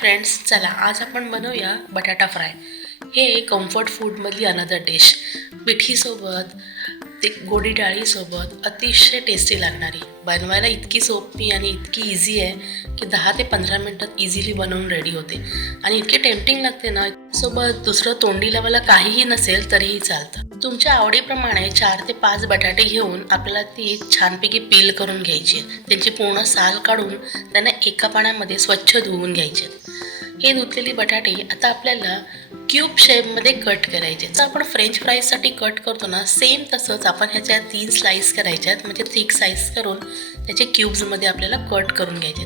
Friends, चला आज आपण बनवूया बटाटा फ्राय। हे कम्फर्ट फूडमधली अनदर डिश, पिठीसोबत ते गोडी डाळीसोबत अतिशय टेस्टी लागणारी, बनवायला इतकी सोपी आणि इतकी इझी आहे की 10 ते 15 मिनटात इझिली बनवून रेडी होते आणि इतकी टेम्पटिंग लागते ना। सोबत दुसरं तोंडी लावायला काहीही नसेल तरीही चालतं। तुमच्या आवडीप्रमाणे 4 ते 5 बटाटे घेऊन आपल्याला ती छानपैकी पील करून घ्यायची, त्यांची पूर्ण साल काढून त्यांना एका पाण्यामध्ये स्वच्छ धुवून घ्यायचे। हे धुतलेले बटाटे आता आपल्याला क्यूब शेपमध्ये कट करायचे। जर आपण फ्रेंच फ्राईजसाठी कट करतो ना, सेम तसंच आपण ह्याच्या 3 स्लाइस करायच्या आहेत, म्हणजे थिक साईज करून त्याचे क्यूब्समध्ये आपल्याला कट करून घ्यायचे।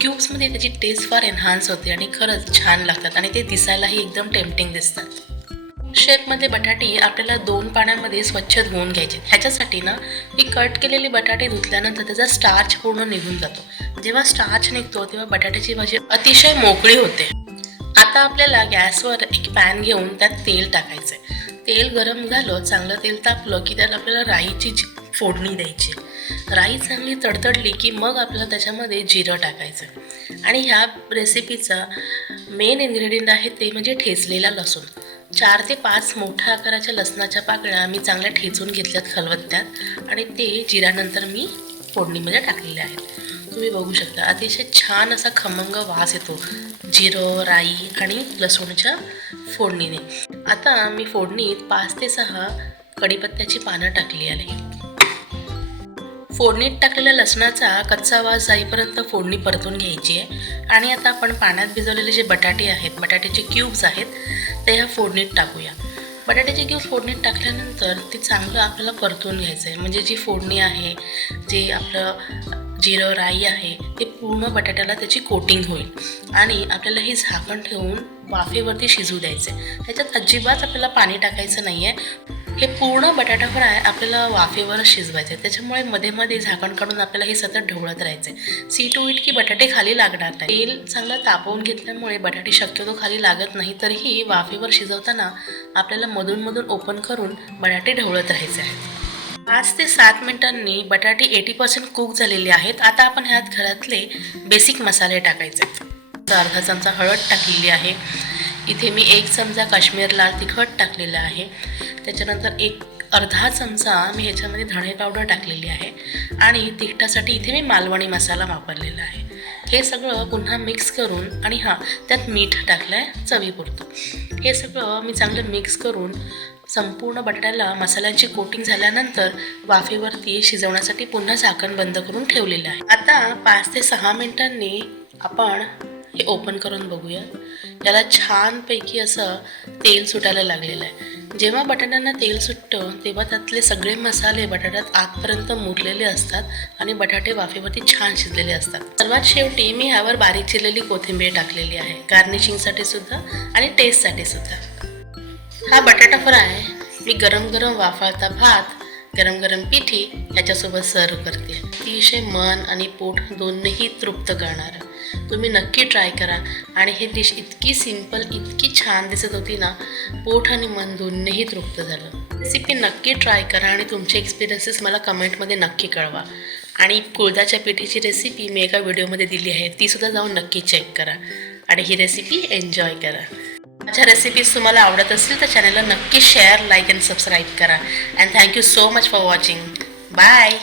क्यूब्समध्ये त्याची टेस्ट फार एन्हान्स होते आणि खरंच छान लागतात आणि ते दिसायलाही एकदम टेम्पटिंग दिसतात। शेपमध्ये बटाटे आपल्याला 2 पाण्यामध्ये स्वच्छ धुवून घ्यायचे। ह्याच्यासाठी ना, ही कट केलेली बटाटे धुतल्यानंतर त्याचा स्टार्च पूर्ण निघून जातो। जेव्हा स्टार्च निघतो तेव्हा बटाट्याची भाजी अतिशय मोकळी होते। आता आपल्याला गॅसवर एक पॅन घेऊन त्यात तेल टाकायचं। तेल गरम झालं, चांगलं तेल तापलं की त्यात आपल्याला राईची फोडणी द्यायची। राई चांगली तडतडली की मग आपल्याला त्याच्यामध्ये जिरं टाकायचं आणि ह्या रेसिपीचा मेन इन्ग्रेडियंट आहे ते म्हणजे ठेचलेला लसूण। 4 ते 5 मोठ्या आकाराच्या लसणाच्या पाकळ्या मी चांगल्या ठेचून घेतल्यात खलबत्त्यात आणि ते जिऱ्यानंतर मी फोडणीमध्ये टाकलेले आहेत। तुम्ही बघू शकता अतिशय छान असा खमंग वास येतो जिरं, राई आणि लसूणच्या फोडणीने। आता मी फोडणीत 5 ते 6 कढीपत्त्याची पानं टाकली आहे। फोडणीत टाकलेल्या लसणाचा कच्चा वास जाईपर्यंत फोडणी परतून घ्यायची आहे आणि आता आपण पाण्यात भिजवलेले जे बटाटे आहेत, बटाट्याचे क्यूब्स आहेत, ते ह्या फोडणीत टाकूया। बटाट्याचे क्यूब्स फोडणीत टाकल्यानंतर ते चांगलं आपल्याला परतून घ्यायचं आहे, म्हणजे जी फोडणी आहे, जे आपलं जिरं राई आहे, ते पूर्ण बटाट्याला त्याची कोटिंग होईल आणि आपल्याला हे झाकण ठेवून वाफेवरती शिजू द्यायचं आहे। त्याच्यात अजिबात आपल्याला पाणी टाकायचं नाही आहे। हे पूर्ण बटाटा फ्राय आपल्याला वाफेवर शिजवायचं आहे, त्याच्यामुळे मध्ये मध्ये झाकण काढून आपल्याला हे सतत ढवळत राहायचं आहे। सी टू इट की बटाटे खाली लागणार नाही। तेल चांगलं तापवून घेतल्यामुळे बटाटे शक्यतो खाली लागत नाही, तरीही वाफेवर शिजवताना आपल्याला मधून मधून ओपन करून बटाटे ढवळत राहायचे आहेत। 5 ते 7 मिनिटांनी बटाटे 80% कुक झालेले आहेत। आता आपण ह्यात घरातले बेसिक मसाले टाकायचे। अर्धा चमचा हळद टाकलेली आहे, इथे मी 1 चमचा काश्मीर लाल तिखट टाकलेलं आहे, त्याच्यानंतर अर्धा चमचा मी ह्याच्यामध्ये धणे पावडर टाकलेली आहे आणि तिखटासाठी इथे मी मालवणी मसाला वापरलेला आहे। हे सगळं पुन्हा मिक्स करून आणि त्यात मीठ टाकलं आहे चवीपुरतं। हे सगळं मी चांगलं मिक्स करून संपूर्ण बटाट्याला मसाल्यांची कोटिंग झाल्यानंतर वाफेवरती शिजवण्यासाठी पुन्हा झाकण बंद करून ठेवलेलं आहे। आता 5 ते 6 मिनिटांनी आपण हे ओपन करून बघूया। त्याला छानपैकी असं तेल सुटायला लागलेलं आहे। जेव्हा बटाट्यांना तेल सुटतं तेव्हा त्यातले सगळे मसाले बटाट्यात आतपर्यंत मुरलेले असतात आणि बटाटे वाफेवरती छान शिजलेले असतात। सर्वात शेवटी मी ह्यावर बारीक चिरलेली कोथिंबीर टाकलेली आहे, गार्निशिंगसाठी सुद्धा आणि टेस्टसाठी सुद्धा। हा बटाटा फ्राय मी गरम गरम वाफाळता भात, गरम गरम पिठी याच्यासोबत सर्व करते। अतिशय मन आणि पोट दोन्हीही तृप्त करणार। तुम्ही नक्की ट्राय करा आणि हे डिश इतकी सिंपल, इतकी छान दिसत होती ना, पोट आणि मन दोन्हीही तृप्त झालं। रेसिपी नक्की ट्राय करा आणि तुमचे एक्सपिरियन्सेस मला कमेंटमध्ये नक्की कळवा। आणि कुळथाच्या पिठीची रेसिपी मी एका व्हिडिओमध्ये दिली आहे, ती सुद्धा जाऊन नक्की चेक करा आणि ही रेसिपी एन्जॉय करा। माझ्या रेसिपीज तुम्हाला आवडत असतील तर चॅनलला नक्की शेअर, लाईक अँड सबस्क्राईब करा। And thank you so much for watching. Bye.